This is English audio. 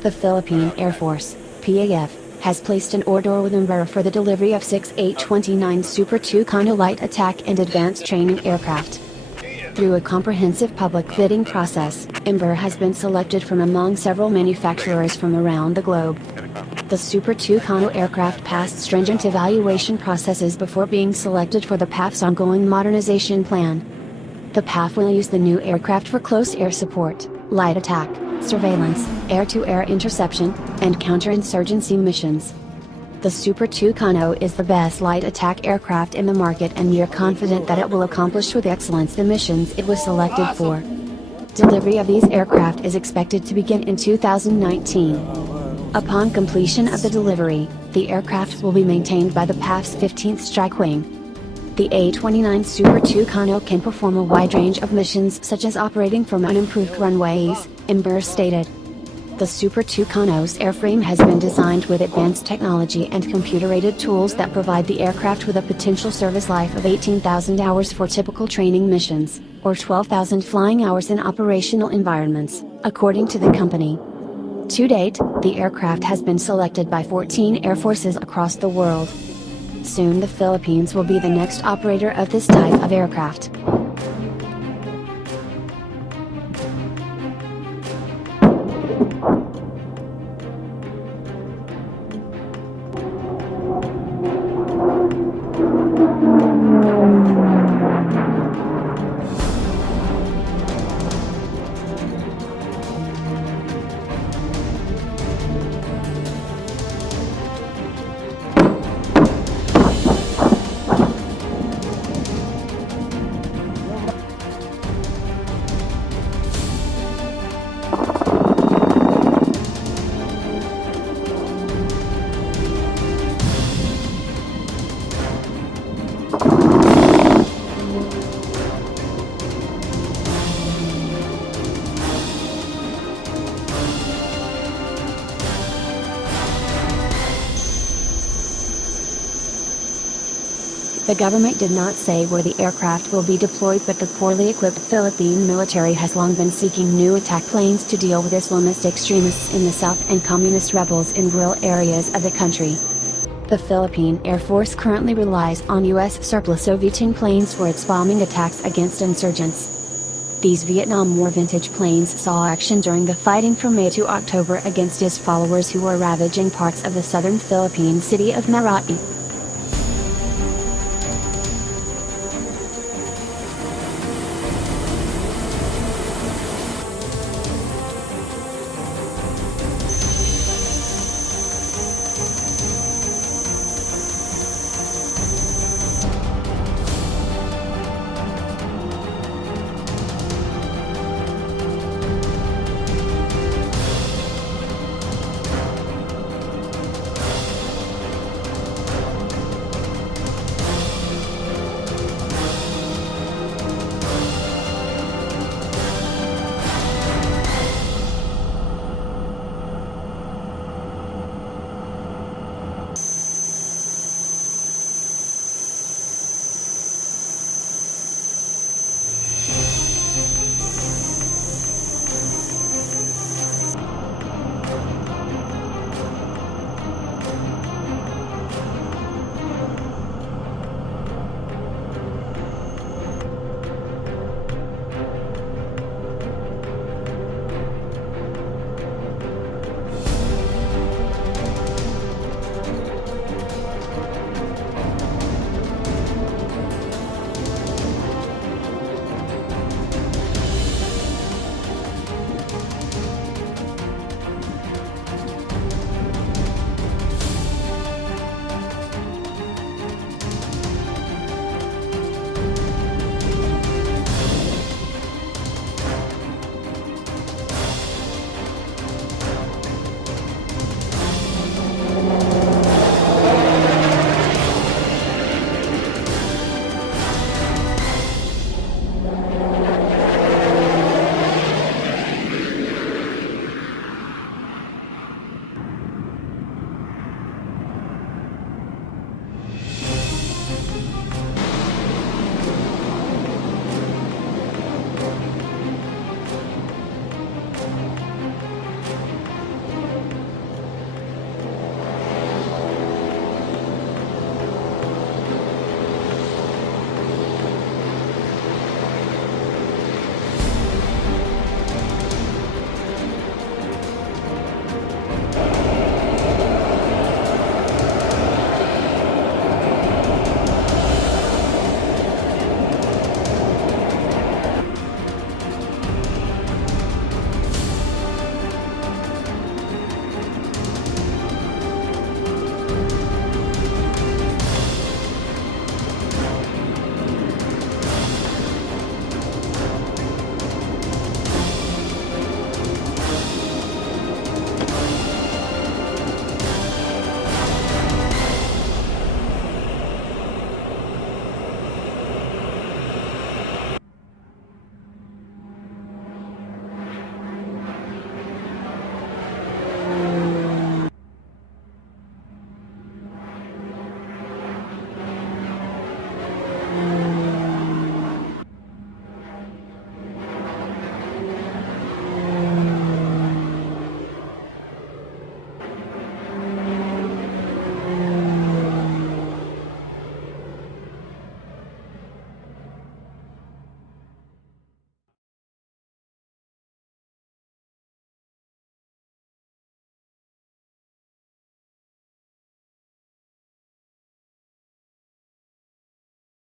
The Philippine Air Force, PAF, has placed an order with Embraer for the delivery of 6 A-29 Super Tucano light attack and advanced training aircraft. Through a comprehensive public bidding process, Embraer has been selected from among several manufacturers from around the globe. The Super Tucano aircraft passed stringent evaluation processes before being selected for the PAF's ongoing modernization plan. The PAF will use the new aircraft for close air support, light attack, surveillance, air-to-air interception, and counterinsurgency missions. The Super Tucano is the best light attack aircraft in the market, and we are confident that it will accomplish with excellence the missions it was selected for. Delivery of these aircraft is expected to begin in 2019. Upon completion of the delivery, the aircraft will be maintained by the PAF's 15th Strike Wing. The A-29 Super Tucano can perform a wide range of missions, such as operating from unimproved runways, Embraer stated. The Super Tucano's airframe has been designed with advanced technology and computer-aided tools that provide the aircraft with a potential service life of 18,000 hours for typical training missions, or 12,000 flying hours in operational environments, according to the company. To date, the aircraft has been selected by 14 air forces across the world. Soon the Philippines will be the next operator of this type of aircraft. The government did not say where the aircraft will be deployed, but the poorly equipped Philippine military has long been seeking new attack planes to deal with Islamist extremists in the south and communist rebels in rural areas of the country. The Philippine Air Force currently relies on U.S. surplus OV-10 planes for its bombing attacks against insurgents. These Vietnam War vintage planes saw action during the fighting from May to October against his followers who were ravaging parts of the southern Philippine city of Marawi.